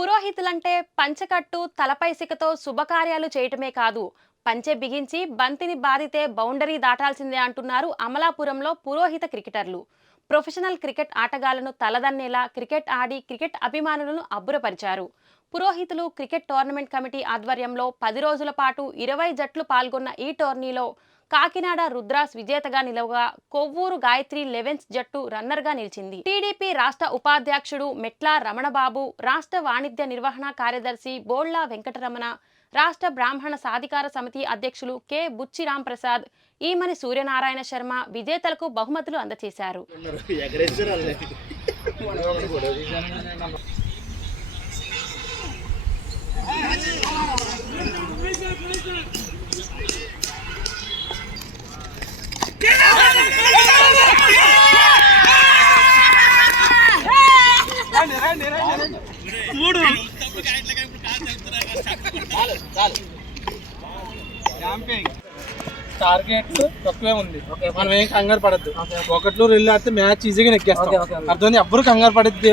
పురోహితులంటే పంచకట్టు తలపై సికతో శుభకార్యాలు చేయటమే కాదు. పంచె బిగించి బంతిని బాధితే బౌండరీ దాటాల్సిందే అంటున్నారు అమలాపురంలో పురోహిత క్రికెటర్లు. ప్రొఫెషనల్ క్రికెట్ ఆటగాళ్ళను తలదన్నేలా క్రికెట్ ఆడి క్రికెట్ అభిమానులను అబ్బురపరిచారు. పురోహితులు క్రికెట్ టోర్నమెంట్ కమిటీ ఆధ్వర్యంలో పది రోజుల పాటు ఇరవై జట్లు పాల్గొన్న ఈ టోర్నీలో కాకినాడ రుద్రాస్ విజేతగా నిలవగా కొవ్వూరు గాయత్రి లెవెన్స్ జట్టు రన్నర్గా నిలిచింది. టీడీపీ రాష్ట్ర ఉపాధ్యక్షుడు మెట్ల రమణబాబు రాష్ట్ర వాణిజ్య నిర్వహణ కార్యదర్శి బోళ్ళా వెంకటరమణ రాష్ట్ర బ్రాహ్మణ సాధికార సమితి అధ్యక్షులు కె బుచ్చి రాంప్రసాద్ ఈమని సూర్యనారాయణ శర్మ విజేతలకు బహుమతులు అందజేశారు. టార్గెట్ తక్కువే ఉంది. మనం ఏం కంగారు పడద్దు. ఒకట్లో వెళ్ళి ఆడితే మ్యాచ్ ఈజీగా నెక్కేస్తాం అర్థం ఎవ్వరు కంగారు పడద్ది.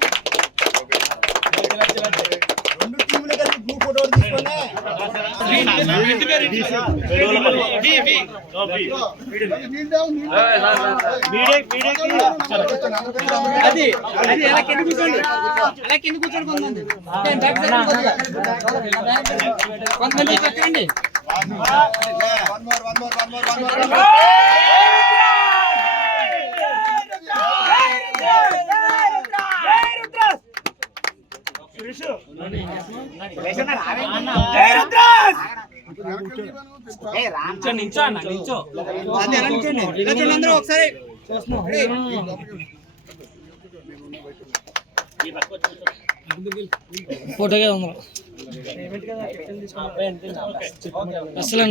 అది అది అలా కింద కూర్చోండి అలా కింద కూర్చోండి కొంతమంది బ్యాక్ సైడ్ కొంతమంది కొంతమంది పెట్టండి ఒకసారి ఫోటోగా ఉంది అసలు